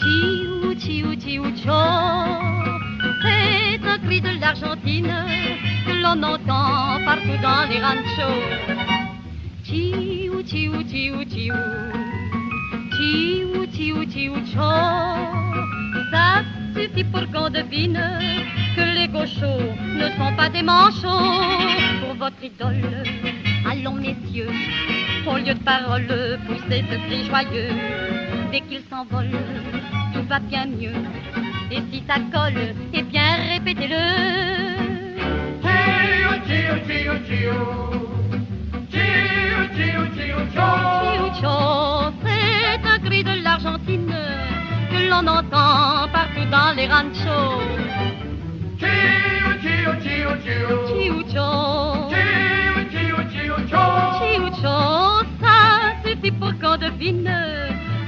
Chiou, chiou, chiou, chou. C'est un cri de l'Argentine que l'on entend partout dans les ranchos. Chiou, chiou, chiou, chiou. Chiou, chiou, chiou, chou. Ça suffit pour qu'on devine que les gauchos ne sont pas des manchots. Pour votre idole, allons messieurs, au lieu de paroles, poussez ce cri joyeux. Dès qu'il s'envole, tout va bien mieux. Et si ça colle, eh bien répétez-le. Chiou, chiou, chiou, chiou. Chiou, chiou, chiou, chou. Chiou, chou, c'est un cri de l'Argentine que l'on entend partout dans les ranchos. Chiou, chiou, chiou, chiou. Chiou, chou. Chiou, chiou, chiou, chou. Chiou, chou, ça suffit pour qu'on devine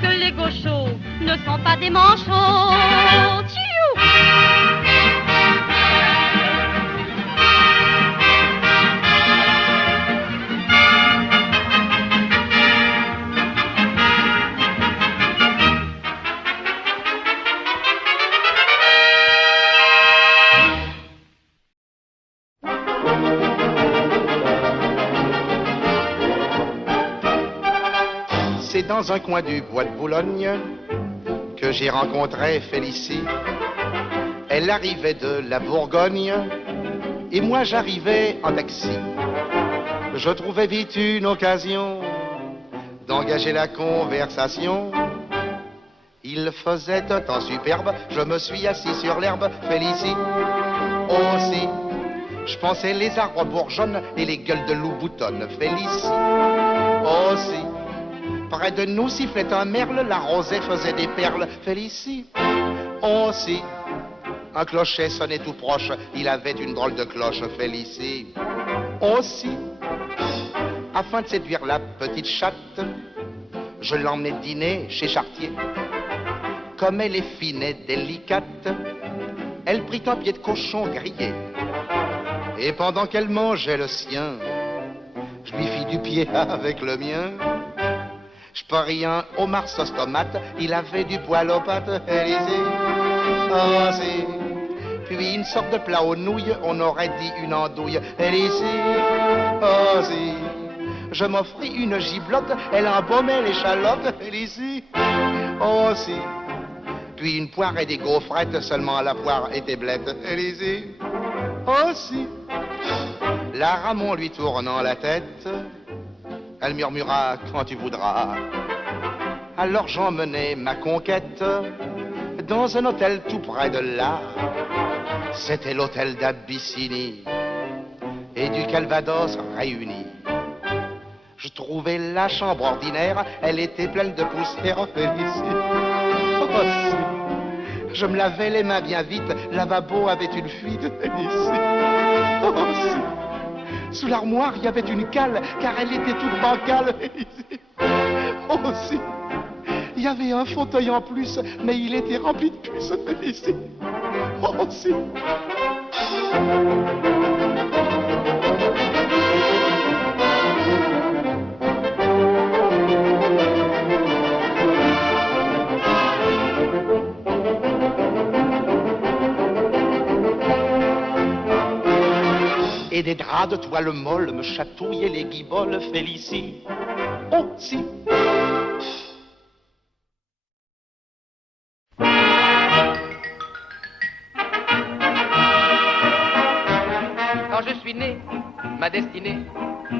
que les gauchos ne sont pas des manchots. Chiou! C'est dans un coin du bois de Boulogne que j'ai rencontré Félicie. Elle arrivait de la Bourgogne et moi j'arrivais en taxi. Je trouvais vite une occasion d'engager la conversation. Il faisait un temps superbe, je me suis assis sur l'herbe. Félicie aussi, je pensais les arbres bourgeonnent et les gueules de loup boutonnent. Félicie aussi, près de nous sifflait un merle, la rosée faisait des perles. Félicie aussi, un clocher sonnait tout proche, il avait une drôle de cloche. Félicie aussi, afin de séduire la petite chatte, je l'emmenais dîner chez Chartier. Comme elle est fine et délicate, elle prit un pied de cochon grillé. Et pendant qu'elle mangeait le sien, je lui fis du pied avec le mien. Je parie un homard sauce tomate, il avait du poil aux pattes. Félicie aussi, puis une sorte de plat aux nouilles, on aurait dit une andouille. Félicie aussi, je m'offris une giblotte, elle embaumait l'échalote. Félicie aussi, puis une poire et des gaufrettes, seulement la poire était blette. Félicie aussi, la Ramon lui tournant la tête, elle murmura quand tu voudras. Alors j'emmenai ma conquête dans un hôtel tout près de là. C'était l'hôtel d'Abyssinie et du Calvados réunis. Je trouvais la chambre ordinaire, elle était pleine de poussière. Félicie aussi, je me lavais les mains bien vite, le lavabo avait une fuite. Félicie aussi, sous l'armoire, il y avait une cale, car elle était toute bancale. Aussi, il y avait un fauteuil en plus, mais il était rempli de puces. Félicie aussi. Et des draps de toile molle me chatouillaient les guiboles. Félicie aussi. Quand je suis né, ma destinée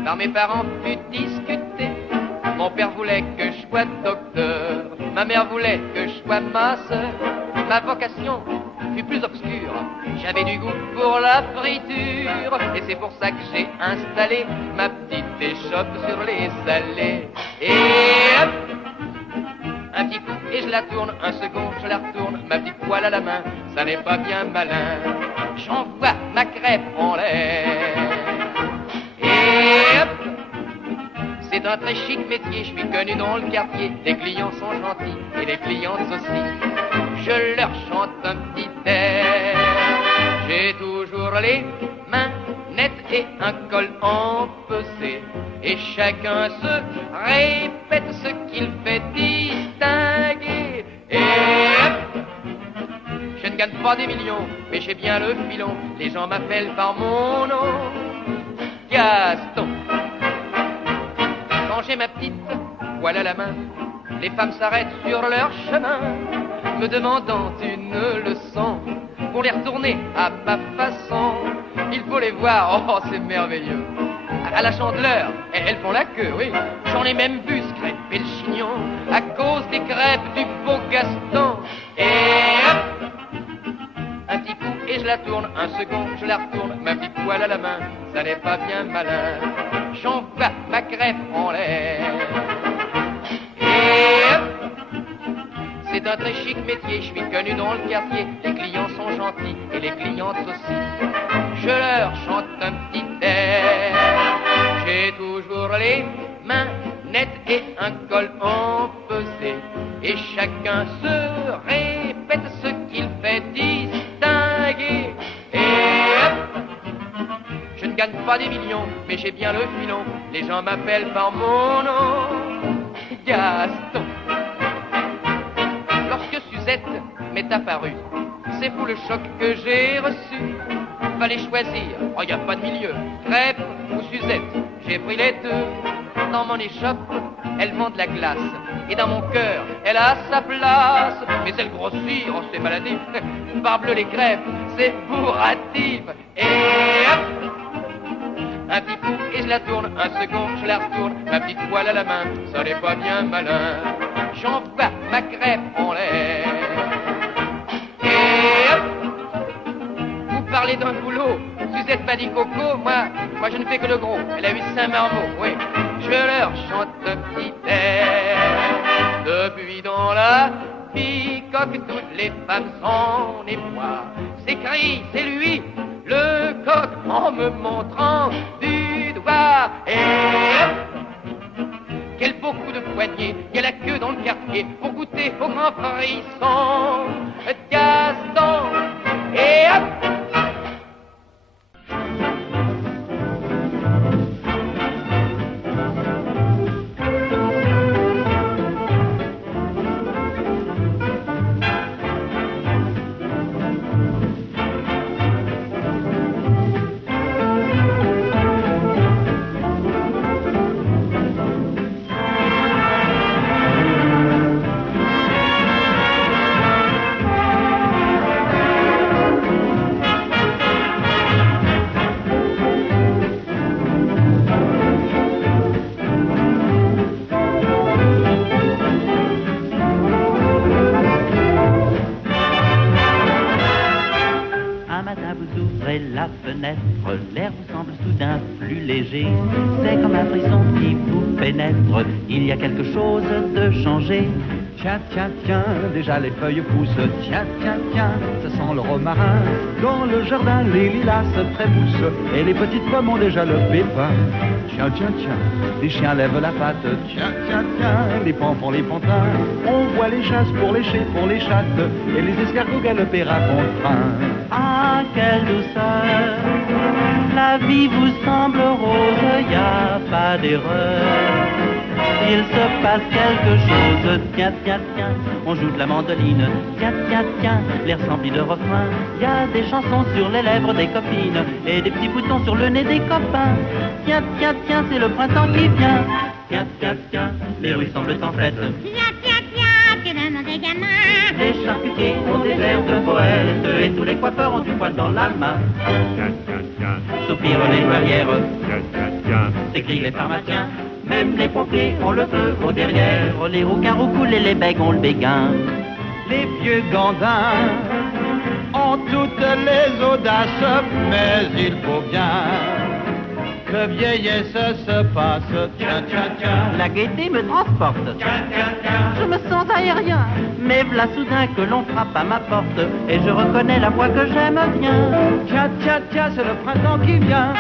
par mes parents fut discutée. Mon père voulait que je sois docteur, ma mère voulait que je sois ma sœur. Ma vocation fut plus obscure, j'avais du goût pour la friture. Et c'est pour ça que j'ai installé ma petite échoppe sur les allées. Et hop, un petit coup et je la tourne, un second je la retourne, ma petite poêle à la main, ça n'est pas bien malin. J'envoie ma crêpe en l'air. Et hop, c'est un très chic métier, je suis connu dans le quartier. Les clients sont gentils et les clientes aussi. Je leur chante un petit air. J'ai toujours les mains nettes et un col empecé. Et chacun se répète ce qu'il fait distinguer. Et gagne pas des millions, mais j'ai bien le filon. Les gens m'appellent par mon nom, Gaston. Quand j'ai ma petite poêle à la main, les femmes s'arrêtent sur leur chemin, me demandant une leçon pour les retourner à ma façon. Il faut les voir, oh c'est merveilleux. À la Chandeleur, elles font la queue, oui. J'en ai même vu se crêper le chignon à cause des crêpes du beau Gaston. Et hop, un petit coup et je la tourne, un second je la retourne, ma petite poêle à la main, ça n'est pas bien malin. J'envoie ma crêpe en l'air. Et hop, c'est un très chic métier, je suis connu dans le quartier. Les clients sont gentils et les clientes aussi. Je leur chante un petit air. J'ai toujours les mains nettes et un col empesé. Et chacun se répète ce qu'il fait distinguer. Et hop, je ne gagne pas des millions, mais j'ai bien le filon. Les gens m'appellent par mon nom, Gaston. Lorsque Suzette m'est apparue, c'est fou le choc que j'ai reçu. Fallait choisir, oh y a pas de milieu, crêpes ou Suzette, j'ai pris les deux. Dans mon échoppe, elle vend de la glace, et dans mon cœur, elle a sa place. Mais elle grossit, oh c'est maladif, parbleu les crêpes, c'est bourratif. Et hop, un petit coup et je la tourne, un second je la retourne, ma petite poêle à la main, ça n'est pas bien malin. J'envoie ma crêpe en l'air. Et hop, vous parlez d'un boulot, Suzette m'a dit coco, moi je ne fais que le gros, elle a eu Saint-Marmot, oui. Je leur chante un petit air. Depuis dans la bicoque, toutes les femmes en émoi s'écrient, c'est lui, le coq, en me montrant du doigt. Et hop, quel beau coup de poignet, il y a la queue dans le quartier pour goûter au grand frisson. Gaston, et hop. La fenêtre, l'air vous semble soudain plus léger. C'est comme un frisson qui vous pénètre. Il y a quelque chose de changé. Tiens, tiens, tiens, déjà les feuilles poussent. Tiens, tiens, tiens, ça sent le romarin. Dans le jardin, les lilas se trémoussent. Et les petites pommes ont déjà le pépin. Tiens, tiens, tiens, les chiens lèvent la patte. Tiens, tiens, tiens, les pans font les pantins. On voit les chasses pour les chais, pour les chattes. Et les escargots galoper à contre-train. Ah, quelle douceur! La vie vous semble rose, y a pas d'erreur. Il se passe quelque chose, tiens, tiens, tiens, on joue de la mandoline, tiens, tiens, tiens, l'air s'emplit de refrain. Y a des chansons sur les lèvres des copines et des petits boutons sur le nez des copains. Tiens, tiens, tiens, c'est le printemps qui vient. Tiens, tiens, tiens, les rues semblent en fête. Tiens, tiens, tiens, que demandent des gamins. Les charcutiers ont des airs de poète et tous les coiffeurs ont du poil dans la main. Tiens, tiens, tiens, Soupirent les joaillières, tiens, tiens, tiens. s'écrient les pharmaciens. Même les pompiers ont le feu au derrière. Les rouquins roucoulent et les bègues ont le béguin. Les vieux gandins ont toutes les audaces, mais il faut bien que vieillesse se passe. Tiens, tiens, tiens. La gaieté me transporte. Tiens, tiens, tiens. Je me sens aérien. Mais v'là soudain que l'on frappe à ma porte et je reconnais la voix que j'aime bien. Tiens, tiens, tiens, c'est le printemps qui vient.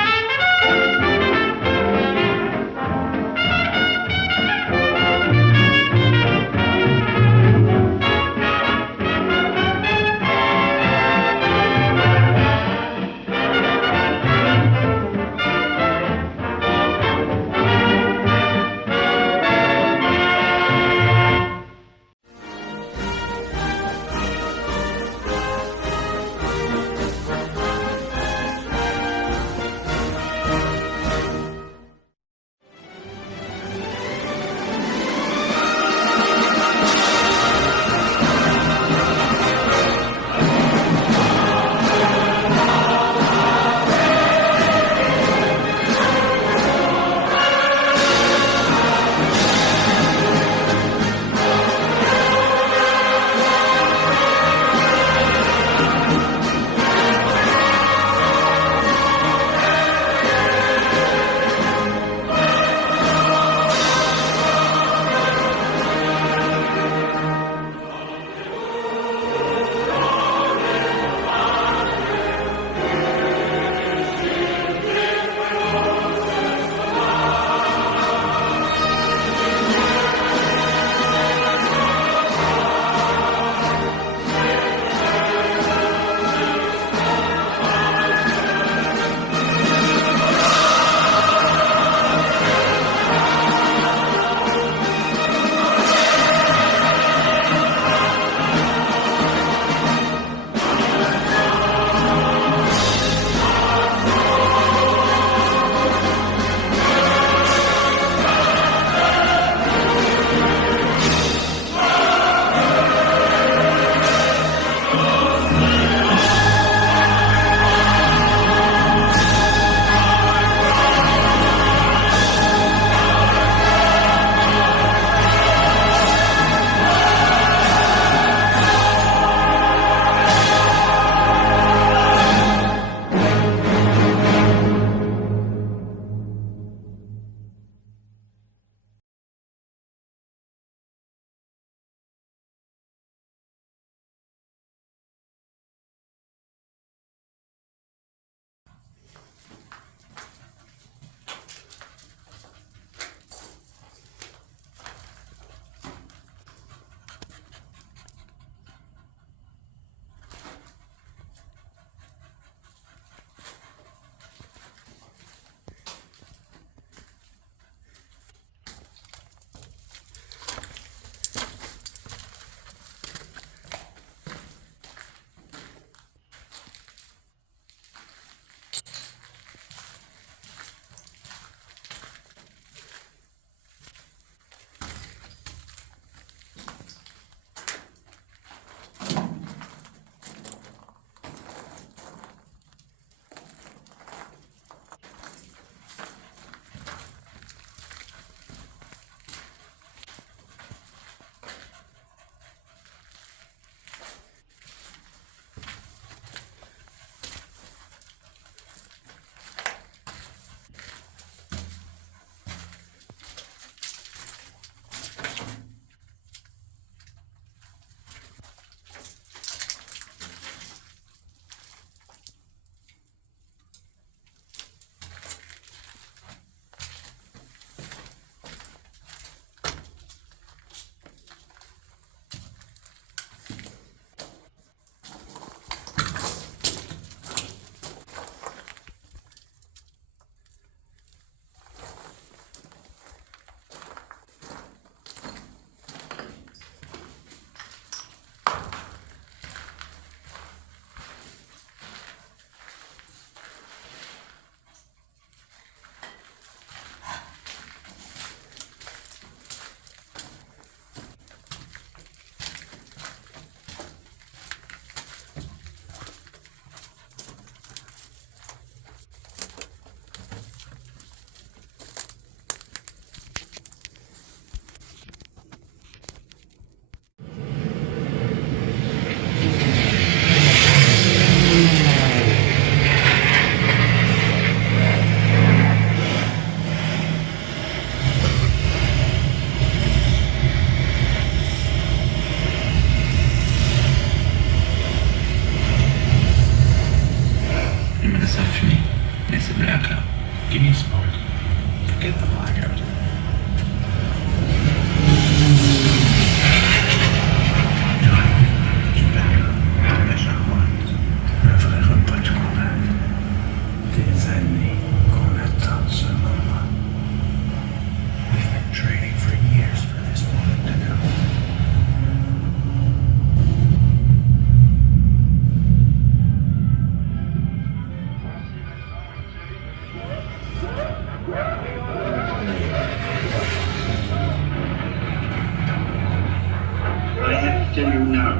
tell you now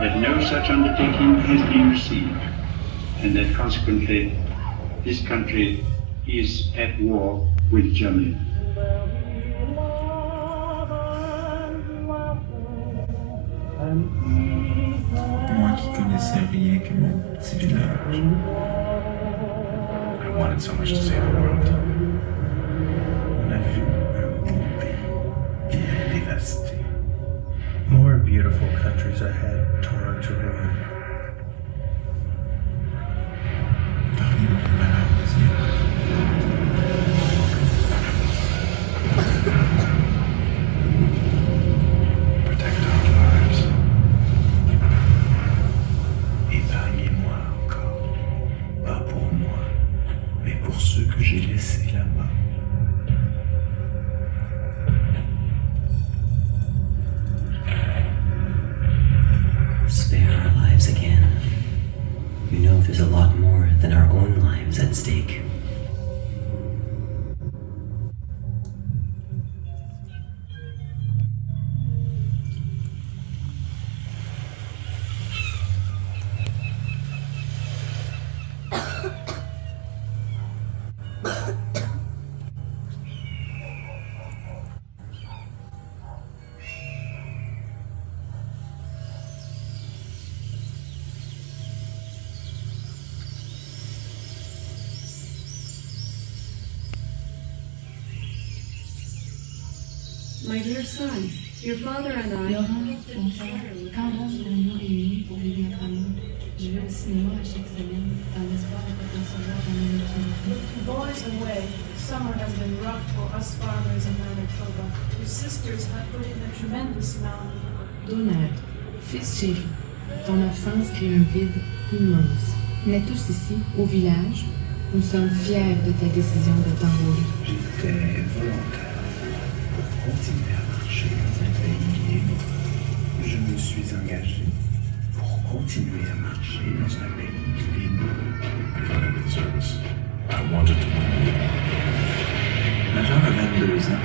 that no such undertaking has been received, and that consequently this country is at war with Germany. Moi qui connaissais rien que mon petit village. I wanted so much to save the world. On a vu un beau pays qui est dévasté. More beautiful countries ahead, torn to ruin. Parlez-moi du malheur des yeux. Protect our lives. Épargnez-moi encore. Pas pour moi, mais pour ceux que j'ai laissés là-bas. Spare our lives again. You know there's a lot more than our own lives at stake. My dear son, your father and I... Laurent, mon frère, quand serons-nous réunis pour vivre notre amour? Je vais au cinéma à chaque semaine, dans l'espoir de t'apercevoir dans une autre. Boys away. Summer has been rough for us farmers in Manitoba. Your sisters have put in a tremendous amount of work. Donald, fils chéri, ton absence crée un vide immense. Mais tous ici, au village, nous sommes fiers de ta décision de t'envoler. J'étais volontaire pour continuer à marcher dans un pays libre. Je me suis engagé pour continuer à marcher dans un pays libre. I got into the service. I wanted to win. Major à 22 ans.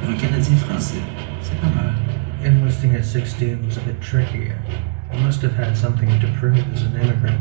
Pour un Canadien français, c'est pas mal. Enlisting at 16 was a bit trickier. I must have had something to prove as an immigrant.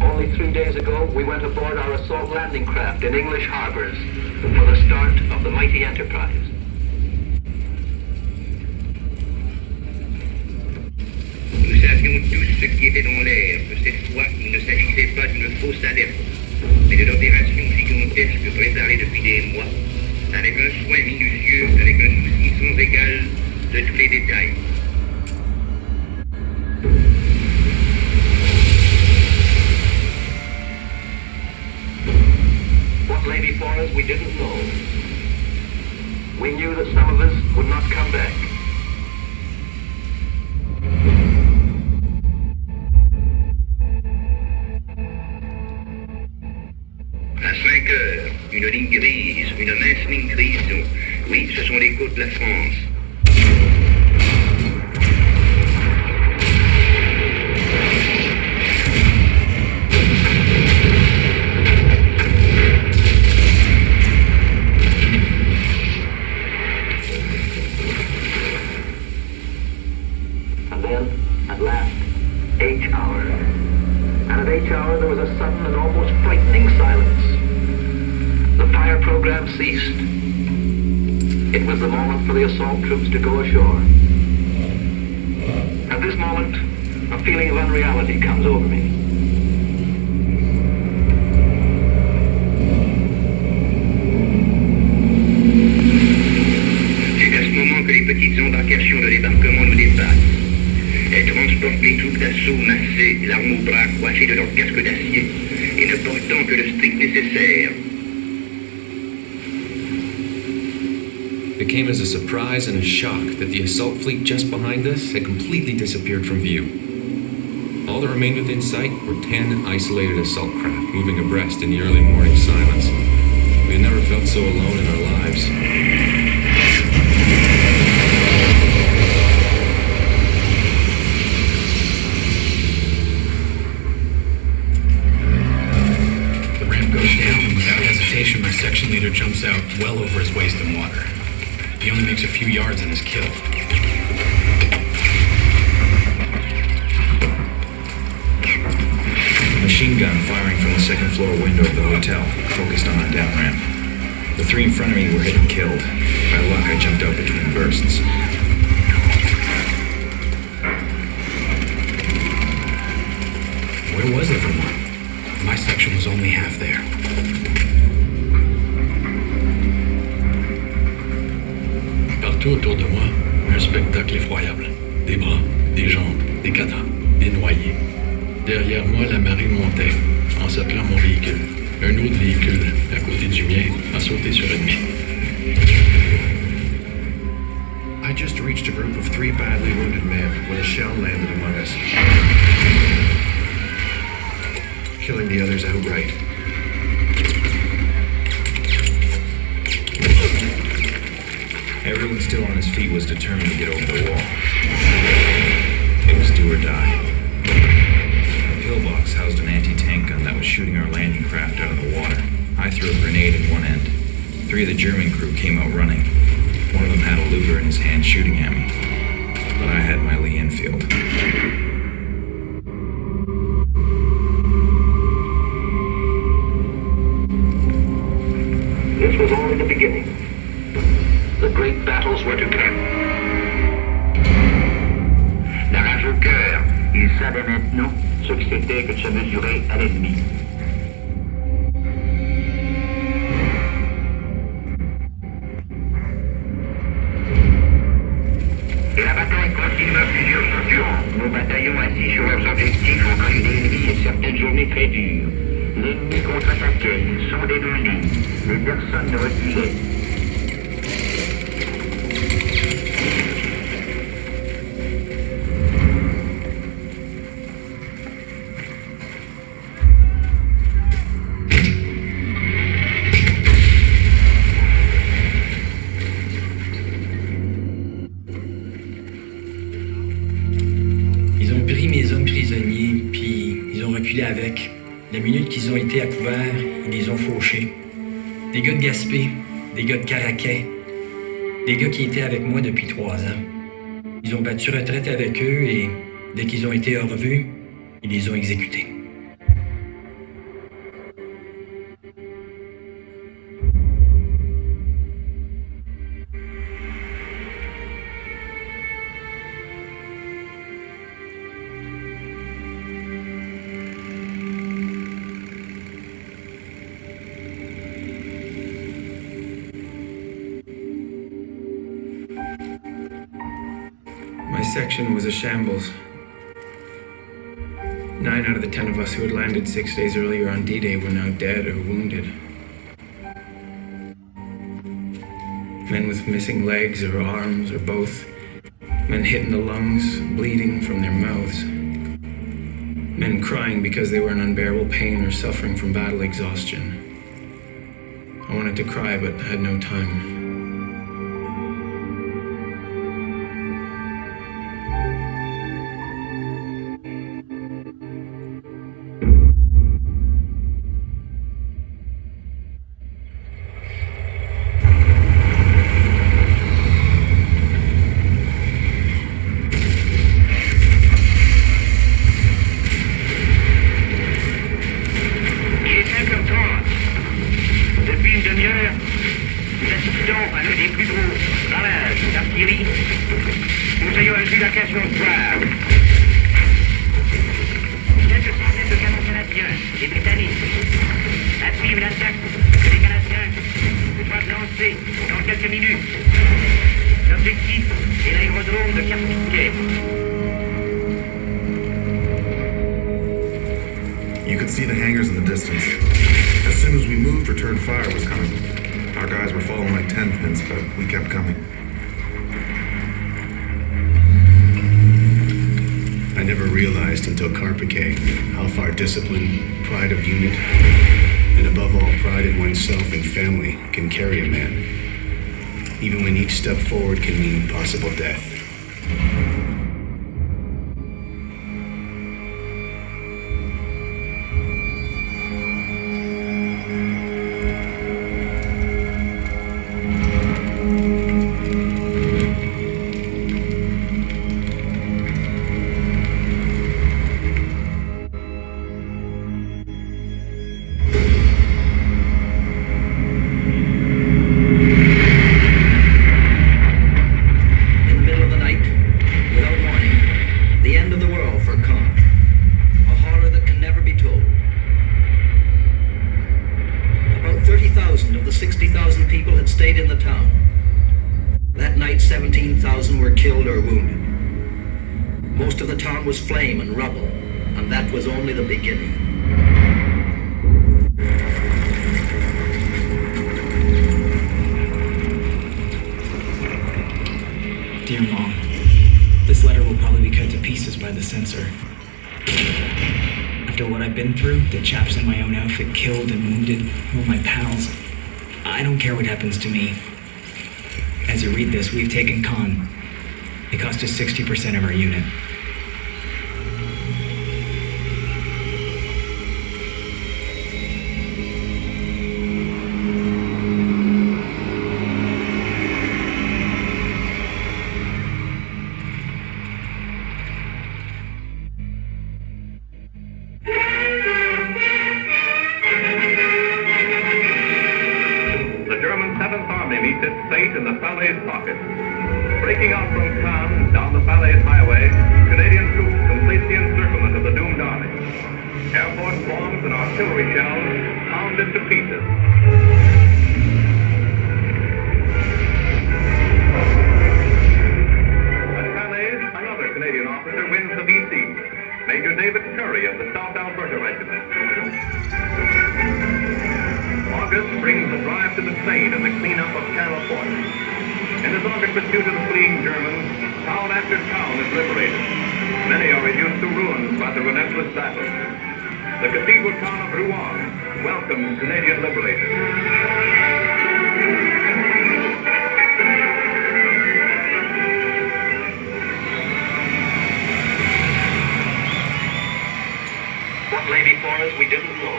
Only 3 days ago, we went aboard our assault landing craft in English harbors for the start of the mighty enterprise. Nous savions tous ce qui était dans l'air, que cette fois, il ne s'agissait pas d'une fausse alerte, mais d'une opération gigantesque préparée depuis des mois, avec un soin minutieux, avec un souci sans égal de tous les détails. What lay before us, we didn't know. We knew that some of us would not come back. À 5 heures, une ligne grise, une mince ligne grise. Oui, ce sont les côtes de la France. And then, at last, H-hour. And at H-hour, there was a sudden and almost frightening silence. The fire program ceased. It was the moment for the assault troops to go ashore. At this moment, a feeling of unreality comes over me. petites embarcations de débarquement nous dépassent. Elles transportent les troupes d'assaut massées, l'arme au bras, coiffées de leurs casques d'acier, et ne portant que le strict nécessaire. It came as a surprise and a shock that the assault fleet just behind us had completely disappeared from view. All that remained within sight were 10 isolated assault craft moving abreast in the early morning silence. We had never felt so alone in our lives. The ramp goes down, and without hesitation, my section leader jumps out well over his waist in water. He only makes a few yards and is killed. Machine gun firing from the second floor window of the hotel, focused on our down ramp. The three in front of me were hit and killed. By luck, I jumped out between bursts. Where was everyone? My section was only half there. Partout autour de moi, un spectacle effroyable. Des bras, des jambes, des cadavres, des noyés. Derrière moi, la marée montait, encerclant mon véhicule. Un autre véhicule, à côté du mien, a sauté sur ennemi. I just reached a group of 3 badly wounded men when a shell landed among us, killing the others outright. Everyone still on his feet was determined to get over the wall. It was do or die. The pillbox housed an anti-tank gun that was shooting our landing craft out of the water. I threw a grenade at one end. 3 of the German crew came out running. One of them had a Luger in his hand shooting at me. But I had my Lee Enfield. This was only the beginning. The great battles were to come. La rage au cœur, il savait maintenant ce que c'était que de se mesurer à l'ennemi. Et la bataille continua plusieurs jours durant. Nos bataillons assis sur leurs objectifs ont connu des nuits et certaines journées très dures. L'ennemi contre-attaquait, ils sondaient nos lignes, mais personne ne reculait. Ils ont pris mes hommes prisonniers, puis ils ont reculé avec. La minute qu'ils ont été à couvert, ils les ont fauchés. Des gars de Gaspé, des gars de Caraquet, des gars qui étaient avec moi depuis 3 ans. Ils ont battu retraite avec eux et dès qu'ils ont été hors vue, ils les ont exécutés. My section was a shambles. 9 out of the 10 of us who had landed 6 days earlier on D-Day were now dead or wounded. Men with missing legs or arms or both. Men hit in the lungs, bleeding from their mouths. Men crying because they were in unbearable pain or suffering from battle exhaustion. I wanted to cry, but had no time. Depuis une demi-heure, nous assistons à l'un des plus gros ravages d'artillerie que nous ayons eu l'occasion de voir. Quelques centaines de canons canadiens et britanniques appuient l'attaque que les Canadiens doivent lancer dans quelques minutes. L'objectif et l'aérodrome de Carpiquet. You could see the hangars in the distance. As soon as we moved, return fire was coming. Our guys were falling like 10 pins, but we kept coming. I never realized until Carpiquet how far discipline, pride of unit, and above all pride in oneself and family can carry a man, even when each step forward can mean possible death. Of the 60,000 people had stayed in the town. That night, 17,000 were killed or wounded. Most of the town was flame and rubble, and that was only the beginning. Dear Mom, this letter will probably be cut to pieces by the censor. After what I've been through, the chaps in my own outfit killed and wounded, who are my pals, I don't care what happens to me. As you read this, we've taken Caen. It cost us 60% of our unit. Meets its fate in the Falaise pocket. Breaking out from Caen down the Falaise highway, Canadian troops complete the encirclement of the doomed army. Air Force bombs and artillery shells pound it to pieces. At Falaise, another Canadian officer wins the VC, Major David Curry of the South Alberta Regiment. August brings the drive to the Seine and the cleanup of Carroll Fort. In the dogged pursuit of the fleeing Germans, town after town is liberated. Many are reduced to ruins by the relentless battle. The cathedral town of Rouen welcomes Canadian liberators. What lay before us we didn't know.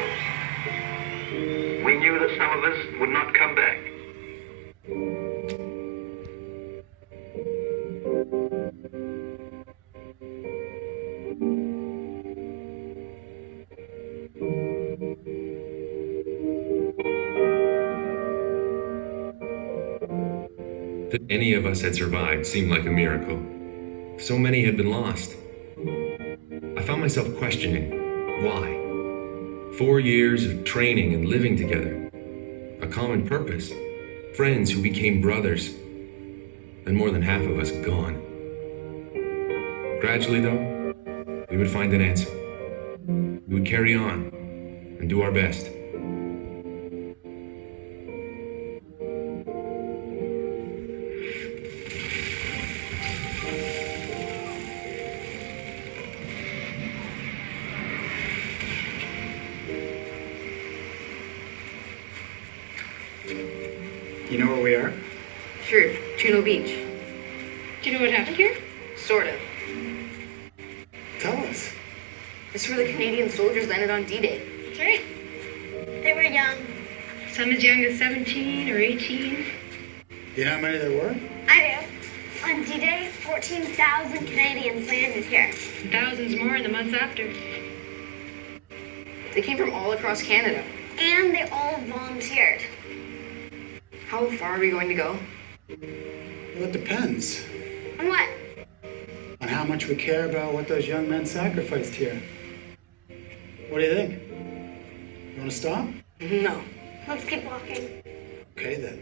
We knew that some of us would not come back. That any of us had survived seemed like a miracle. So many had been lost. I found myself questioning, why? 4 years of training and living together, a common purpose, friends who became brothers, and more than half of us gone. Gradually, though, we would find an answer. We would carry on and do our best. You know where we are? Sure, Juno Beach. Do you know what happened here? Sort of. Tell us. This is where the Canadian soldiers landed on D-Day. That's right. They were young. Some as young as 17 or 18. You know how many there were? I do. On D-Day, 14,000 Canadians landed here. And thousands more in the months after. They came from all across Canada. And they all volunteered. How far are we going to go? Well, it depends. On what? On how much we care about what those young men sacrificed here. What do you think? You want to stop? No. Let's keep walking. Okay, then.